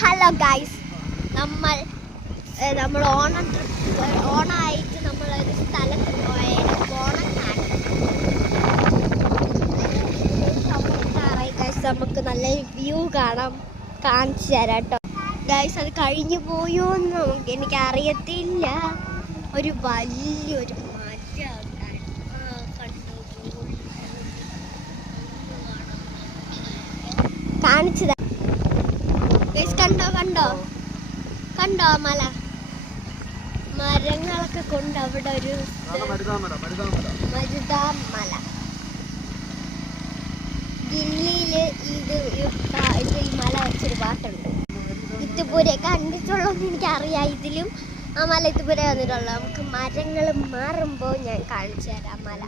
Hello guys, നമ്മൾ ഓണായിട്ട് നമ്മളൊരു സ്ഥലത്ത് പോയത് ഓണക്കാട്. ഗൈസ്, നമുക്ക് നല്ല വ്യൂ കാണിച്ചു തരാം കേട്ടോ. ഗൈസ്, അത് കഴിഞ്ഞു പോയോ എന്ന് എനിക്ക് അറിയത്തില്ല. ഒരു വലിയൊരു കാണിച്ചതാ. കണ്ടോ മല, മരങ്ങളൊക്കെ കൊണ്ട് അവിടെ ഒരു മരുതാമല. ദില്ലിയില് ഈ മല വെച്ചൊരു പാട്ടുണ്ട്. ഇതുപോലെ കണ്ടിട്ടുള്ളതെന്ന് എനിക്കറിയാം. ഇതിലും ആ മല ഇതുപോലെ വന്നിട്ടുള്ളൂ. നമുക്ക് മരങ്ങൾ മാറുമ്പോൾ ഞാൻ കാണിച്ചു തരാം മല.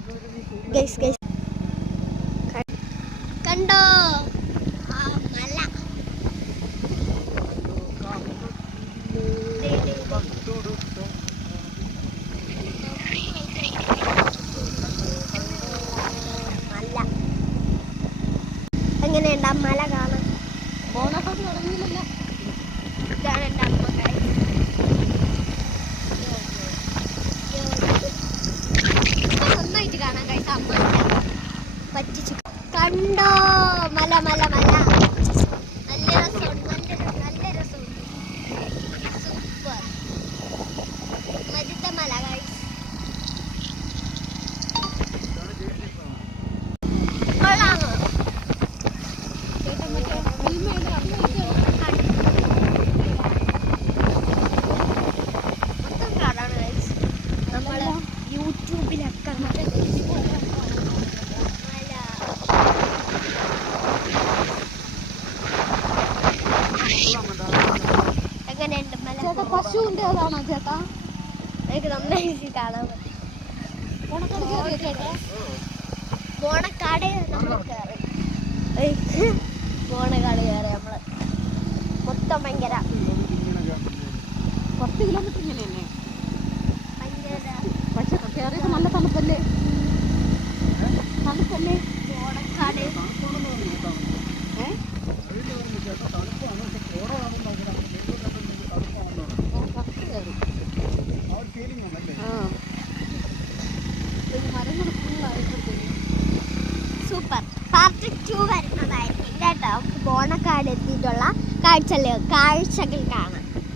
ഗൈസ് കണ്ടോ ആ മല? എങ്ങനെയുണ്ട് ആ മല കാണാൻ? ഇതാണ് എൻ്റെ അമ്മ. നന്നായിട്ട് കാണാൻ കഴിച്ച അമ്മ പറ്റിച്ചു. കണ്ടോ മല മല മല, നല്ല രസമുണ്ട്, നല്ല രസമുണ്ട്. സൂപ്പർ മരുത മല ഗൈസ്. കൊള്ളാമോ? മൊത്തം കാണാണ് ഗൈസ്. നമ്മള് യൂട്യൂബിലൊക്കെ എങ്ങനെയുണ്ട് മല? പശുവിന്റെ അതാണോ ചേട്ടാ? എനിക്ക് നന്നായിട്ട് കാണാൻ പറ്റും. ബോണക്കാട് നമ്മൾ കയറി. ബോണക്കാട് കയറി നമ്മള് മൊത്തം ഭയങ്കര 10 കിലോമീറ്റർ ഇങ്ങനെ തന്നെ. ഭയങ്കര പക്ഷെ കയറിയൊക്കെ നല്ല തണുപ്പല്ലേ? തണുപ്പല്ലേ ബോണക്കാട്? സൂപ്പർ. പാർട്ട് 2 വരുന്നതായിരിക്കും കേട്ടോ. ബോണക്കാട് എത്തിയിട്ടുള്ള കാഴ്ചകൾ കാണാം.